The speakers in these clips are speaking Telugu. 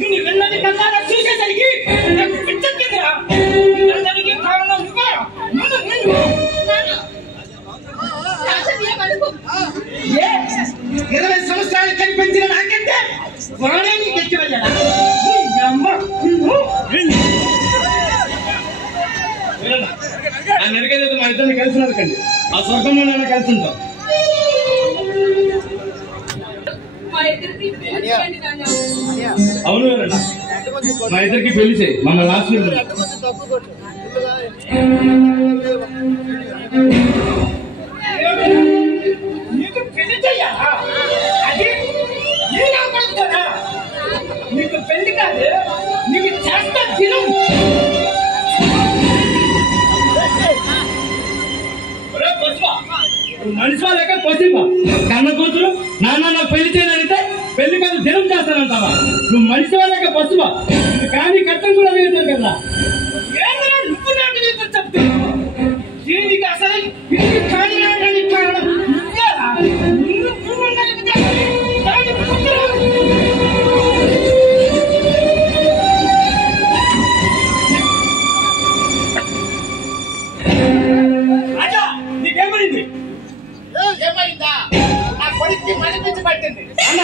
విన్నది కన్నా చూసేసరికి నాకు పిచ్చెక్కిందిరా. అందరికీ కారణం నువ్వే. ముందు నిన్ను 20 సంవత్సరాలు కనిపించిన నాకంటే వాడే నీకు ఎక్కివయ్యాడా? ఆయన అడిగేది మా ఇద్దరిని కలిసి నడకండి. ఆ స్వర్గంలో నేను కలిసి ఉంటాం. అవును వేరన్నా, మా ఇద్దరికి పెళ్లి చేయి. మమ్మల్ని ఆశీర్వదించు. నీకు పెళ్లి చెయ్యాలా? అది నేను అడుగుతానా? నీకు పెళ్లి కాదు, నీకు చేస్తా దినం. మనిషి వాళ్ళక పసిపా కన్న కూతురు నాన్న నాకు పెళ్లి చేయని అడిగితే పెళ్లి కాదు దినం చేస్తానంటావా? నువ్వు మనిషి వాళ్ళక పసిపా కానీ కట్టం కూడా లేదు కదా. నువ్వు నాకు చెప్తున్నావు దీనికి అసలు ఇది కానీ రావడానికి కారణం రాజా. నీకేమైంది? ఏమైందా? నా కొడుక్కి మనిపించి పట్టింది అన్న.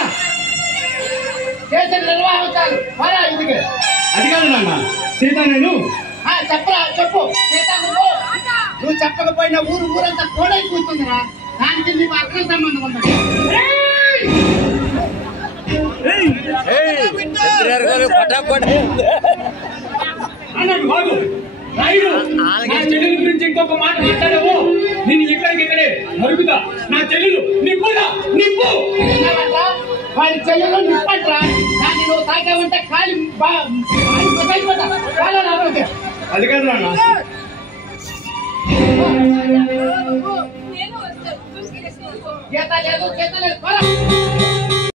చేసిన నిర్వాహకాలు మరా ఇదిగే. అది కాదు నాన్న, సీత నేను చెప్పరా చెప్పు. సీత నువ్వు చెప్పకపోయినా ఊరంతా కోడై కూర్చుందిరా. దానికి నీకు అక్రమ సంబంధం ఉన్నది. అన్నాడు బాబు రాయుడు. నా చెల్లెల గురించి ఇంకొక మాట మాట్లాడావు నేను ఇక్కడికిక్కడే మరుగుతా. నా చెల్లెలు నిప్పుగా నిప్పు. వాడి చెల్లెలు నిప్పంటరా. దాన్ని నువ్వు తాగావంటే కాలి అది కాదు నాన్న. చేత లేదు చేత లేదు.